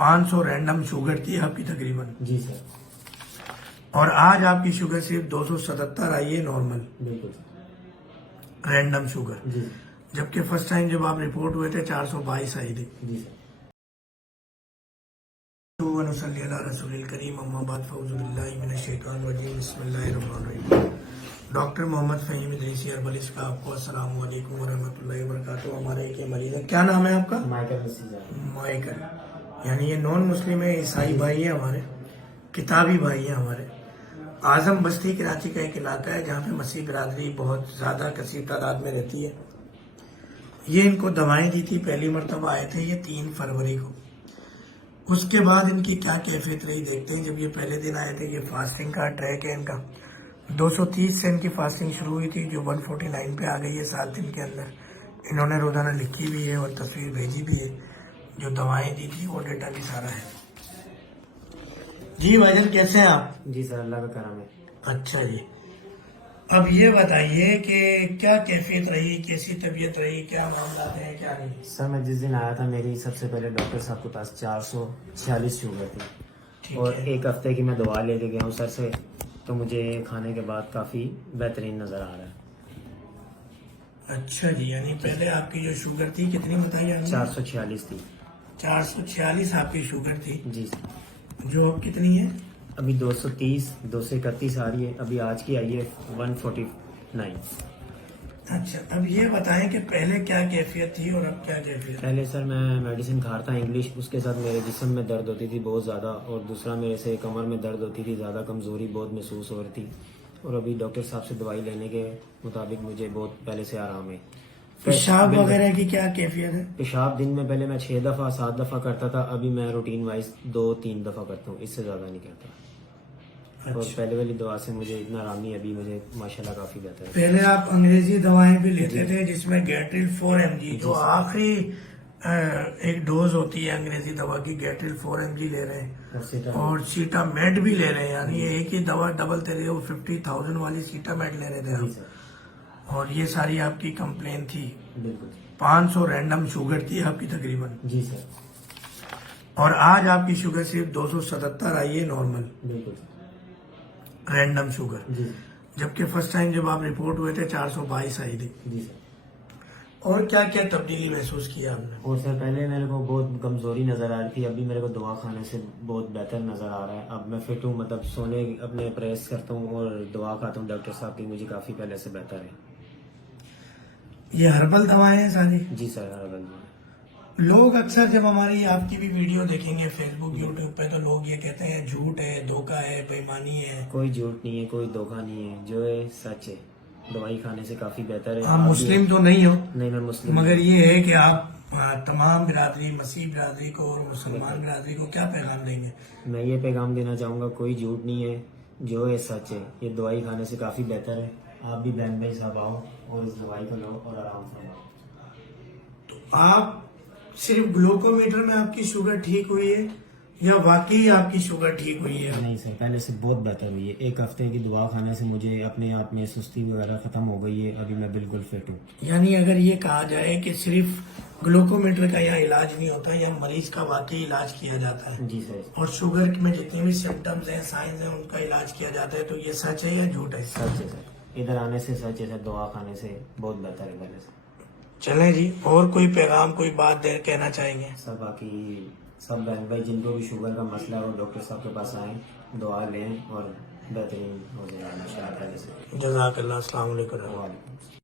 500 random sugar تھی آپ کی تقریباً، جی سر، اور آج آپ کی شوگر صرف 277 آئی ہے نارمل بالکل رینڈم شوگر، جی جبکہ فرسٹ ٹائم جب آپ رپورٹ ہوئے تھے 422 آئی تھی۔ جی سر۔ ونصلی علی رسول الکریم، اما بعد فاعوذ باللہ من الشیطان الرجیم، بسم اللہ الرحمن الرحیم۔ ڈاکٹر محمد فہیم ادریسی اربلس کا آپ کو السلام علیکم ورحمۃ اللہ وبرکاتہ۔ ہمارے ایک مریض ہے، کیا نام ہے آپ کا؟ مائیکل مسیح مائیکل، یعنی یہ نان مسلم ہے، عیسائی بھائی ہے ہمارے، کتابی بھائی ہیں ہمارے۔ اعظم بستی کراچی کا ایک علاقہ ہے جہاں پہ مسیح برادری بہت زیادہ کثیر تعداد میں رہتی ہے۔ یہ ان کو دوائیں دی تھی، پہلی مرتبہ آئے تھے یہ 3 فروری کو۔ اس کے بعد ان کی کیا کیفیت رہی دیکھتے ہیں۔ جب یہ پہلے دن آئے تھے، یہ فاسٹنگ کا ٹریک ہے ان کا، 230 سے ان کی فاسٹنگ شروع ہوئی تھی جو 149 پہ آ گئی ہے 7 دن کے اندر۔ انہوں نے روزانہ لکھی بھی ہے اور تصویر بھیجی بھی ہے، جو دوائیں دی تھی وہ ڈیٹا بھی سارا ہے۔ جی بھائی جان، کیسے ہیں آپ؟ جی سر، اللہ کا کرم ہے۔ اچھا جی، اب یہ بتائیے کہ کیا کیفیت رہی، کیسی طبیعت رہی، کیا معاملات ہیں، کیا نہیں؟ سر میں جس دن آیا تھا میری سب سے پہلے ڈاکٹر صاحب کے پاس 446 شوگر تھی، اور ایک ہفتے کی میں دوا لے کے گیا ہوں سر سے، تو مجھے کھانے کے بعد کافی بہترین نظر آ رہا ہے۔ اچھا جی، یعنی پہلے آپ کی جو شوگر تھی کتنی بتائیے؟ 446 تھی 446 آپ کی شوگر تھی، جی سر۔ جو اب کتنی ہے؟ ابھی 230 231 آ رہی ہے، ابھی آج کی آئی ہے 149۔ اچھا، اب یہ بتائیں کہ پہلے کیا کیفیت تھی اور اب کیا کیفیت؟ پہلے سر میں میڈیسن کھا رہا تھا انگلش، اس کے ساتھ میرے جسم میں درد ہوتی تھی بہت زیادہ، اور دوسرا میرے سے کمر میں درد ہوتی تھی زیادہ، کمزوری بہت محسوس ہو رہی تھی، اور ابھی ڈاکٹر صاحب سے دوائی لینے کے مطابق مجھے بہت پہلے سے آرام ہے۔ پیشاب وغیرہ کی کیا کیفیت ہے؟ پیشاب دن میں پہلے میں 6 دفعہ 7 دفعہ کرتا تھا، ابھی میں روٹین وائز 2-3 دفعہ کرتا ہوں، اس سے زیادہ نہیں کرتا، اور پہلے والی دوا سے مجھے اتنا آرام نہیں، ابھی مجھے ماشاءاللہ کافی بہتر ہے۔ پہلے آپ انگریزی دوائیں بھی لیتے تھے جس میں گیٹرل 4 mg، جو آخری ایک ڈوز ہوتی ہے انگریزی دوا کی، گیٹرل 4 mg لے رہے ہیں، اور سیٹا میٹ بھی لے رہے ہیں، یعنی ایک ہی دوا ڈبل تیرے وہ 50,000 والی سیٹا میٹ لے رہے تھے آپ، اور یہ ساری آپ کی کمپلین تھی۔ بالکل 500 رینڈم شوگر تھی آپ کی تقریباً، جی سر، اور آج آپ کی شوگر صرف 277 آئی ہے نارمل بالکل رینڈم شوگر، جی جبکہ فرسٹ ٹائم جب آپ رپورٹ ہوئے تھے 422 آئی تھی۔ جی سر۔ اور کیا کیا تبدیلی محسوس کیا آپ نے؟ اور سر پہلے میرے کو بہت کمزوری نظر آ رہی تھی، ابھی میرے کو دوا کھانے سے بہت بہتر نظر آ رہا ہے، اب میں فٹ ہوں، مطلب سونے اپنے پریس کرتا ہوں اور دوا کھاتا ہوں ڈاکٹر صاحب کی، مجھے کافی پہلے سے بہتر ہے۔ یہ ہربل دوائیں ہیں ساری؟ جی سر، ہر لوگ اکثر جب ہماری آپ کی بھی ویڈیو دیکھیں گے فیس بک یوٹیوب پہ، تو لوگ یہ کہتے ہیں جھوٹ ہے، دھوکہ ہے، بےایمانی ہے۔ کوئی جھوٹ نہیں ہے، کوئی دھوکہ نہیں ہے، جو ہے سچ ہے، دوائی کھانے سے کافی بہتر ہے۔ آپ مسلم تو نہیں ہو؟ نہیں، میں مسلم مگر یہ ہے کہ آپ تمام برادری، مسیح برادری کو اور مسلمان برادری کو کیا پیغام دیں گے؟ میں یہ پیغام دینا چاہوں گا، کوئی جھوٹ نہیں ہے، جو ہے سچ ہے، یہ دوائی کھانے سے کافی بہتر ہے۔ آپ بھی بہن بھائی صاحب آؤ اور اس دوائی کو لو اور آرام سے آؤ۔ تو آپ صرف گلوکومیٹر میں آپ کی شوگر ٹھیک ہوئی ہے یا واقعی آپ کی شوگر ٹھیک ہوئی ہے؟ نہیں سر، پہلے سے بہت بہتر ہوئی ہے، ایک ہفتے کی دوا کھانے سے مجھے اپنے آپ میں سستی وغیرہ ختم ہو گئی ہے، ابھی میں بالکل فٹ ہوں۔ یعنی اگر یہ کہا جائے کہ صرف گلوکومیٹر کا یہاں علاج نہیں ہوتا، یا مریض کا واقعی علاج کیا جاتا ہے، جی سر، اور شوگر میں جتنی بھی سمٹمز ہیں، سائنز ہیں، ان کا علاج کیا جاتا ہے، تو یہ سچ ہے یا جھوٹ ہے؟ سچ ہے سر، ادھر آنے سے سچ ہے سر، دوا کھانے سے بہت بہتر ہے پہلے سے۔ چلیں جی، اور کوئی پیغام، کوئی بات کہنا چاہیں گے؟ سب باقی سب بہن بھائی جن کو بھی شوگر کا مسئلہ ہے وہ ڈاکٹر صاحب کے پاس آئیں، دعا لیں اور بہترین ہو جائے ان شاء اللہ پہلے سے۔ جزاک اللہ، السلام علیکم۔ وعلیکم السلام۔